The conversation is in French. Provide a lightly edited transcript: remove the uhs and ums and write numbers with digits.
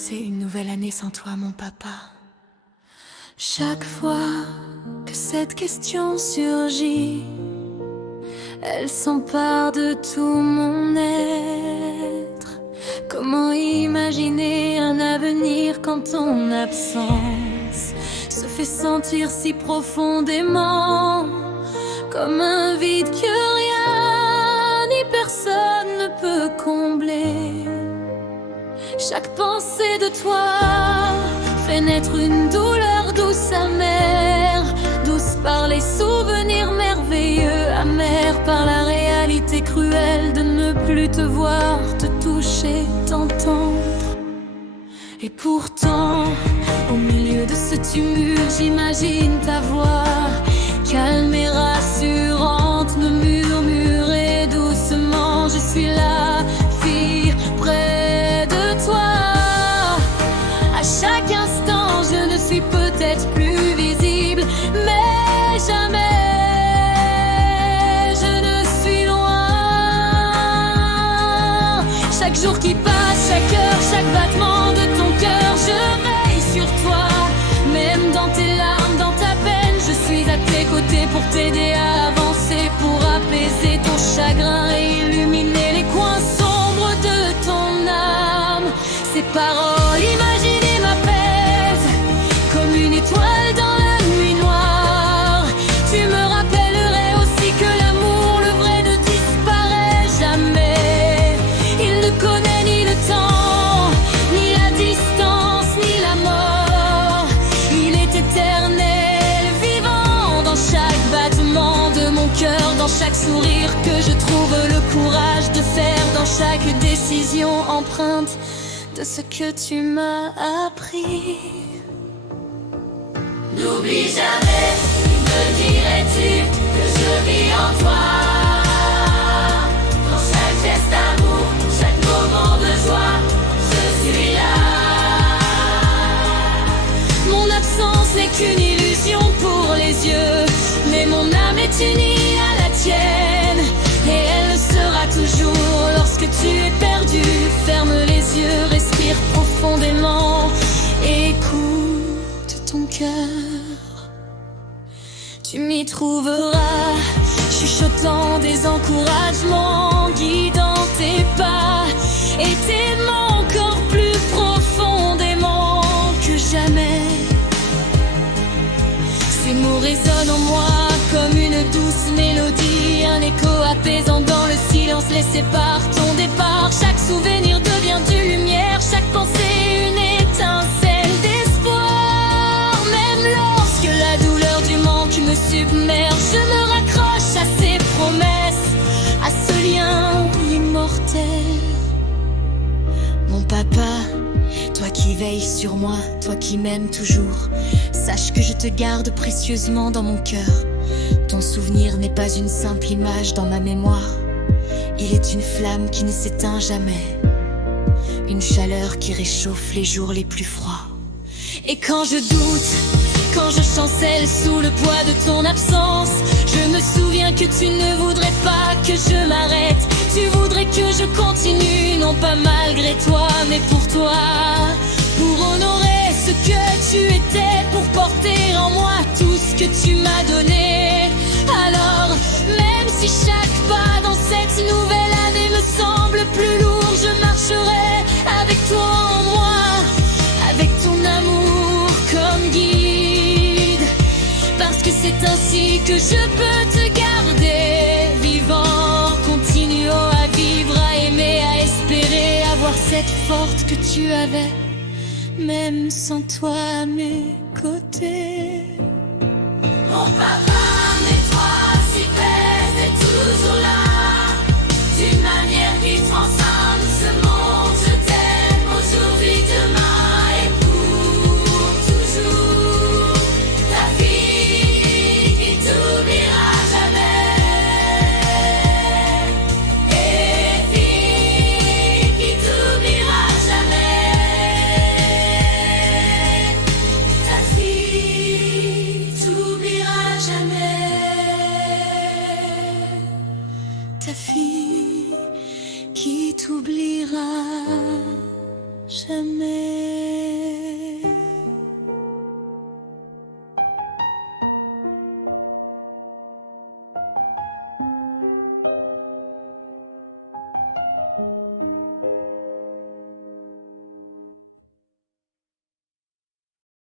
commencer une nouvelle année sans toi, mon papa? Chaque fois que cette question surgit, elle s'empare de tout mon être. Comment imaginer un avenir quand ton absence se fait sentir si profondément, comme un vide que rien ni personne ne peut combler. Chaque pensée de toi fait naître une douleur douce amère, douce par les souvenirs merveilleux, amère par la réalité cruelle de ne plus te voir, te toucher, t'entendre. Et pourtant, au milieu de ce tumulte, j'imagine ta voix calme et rassurante me murmurer doucement: je suis là, fille, près de toi. À chaque instant, je ne suis peut-être plus visible, mais jamais je ne suis loin. Chaque jour qui passe, chaque heure, chaque battement de ton cœur, je veille sur toi. Même dans tes larmes, dans ta peine, je suis à tes côtés pour t'aider à avancer, pour apaiser ton chagrin et illuminer les coins sombres de ton âme. Ces paroles imaginées m'apaisent comme une étoile dans la nuit noire. Tu me rappellerais aussi que l'amour, le vrai, ne disparaît jamais. Il ne connaît ni le temps, ni la distance, ni la mort. Il est éternel, vivant dans chaque battement de mon cœur, dans chaque sourire que je trouve le courage de faire, dans chaque décision empreinte de ce que tu m'as appris. N'oublie jamais, me dirais-tu, que je vis en toi. Dans chaque geste d'amour, chaque moment de joie, je suis là. Mon absence n'est qu'une illusion pour les yeux, mais mon âme est unie à la tienne, et elle le sera toujours lorsque tu es perdu. Ferme les yeux, respire profondément, écoute ton cœur. Tu m'y trouveras, chuchotant des encouragements, guidant tes pas et t'aimant encore plus profondément que jamais. Ces mots résonnent en moi comme une douce mélodie, un écho apaisant dans le silence laissé par ton départ. Chaque souvenir devient une lumière, chaque pensée une étincelle d'espoir. Même lorsque la douleur du manque me submerge, je me raccroche à ces promesses, à ce lien immortel. Mon papa, toi qui veilles sur moi, toi qui m'aimes toujours, sache que je te garde précieusement dans mon cœur. Ton souvenir n'est pas une simple image dans ma mémoire, il est une flamme qui ne s'éteint jamais, une chaleur qui réchauffe les jours les plus froids. Et quand je doute, quand je chancelle sous le poids de ton absence, je me souviens que tu ne voudrais pas que je m'arrête. Tu voudrais que je continue, non pas malgré toi, mais pour toi, pour honorer ce que tu étais, pour porter en moi tout ce que tu m'as donné. Alors, même si chaque pas dans cette nouvelle année me semble plus lourd, je marcherai avec toi en moi, avec ton amour comme guide. Parce que c'est ainsi que je peux te garder vivant, continuant à vivre, à aimer, à espérer, avoir cette force que tu avais, même sans toi à mes côtés. Mon papa, mais toi, si pèse, est toujours là. D'une manière qui transcende ce monde, je t'aime aujourd'hui, demain et pour toujours. Ta fille qui t'oubliera jamais. Et fille qui t'oubliera jamais. Ta fille t'oubliera jamais. Ta fille qui t'oubliera jamais.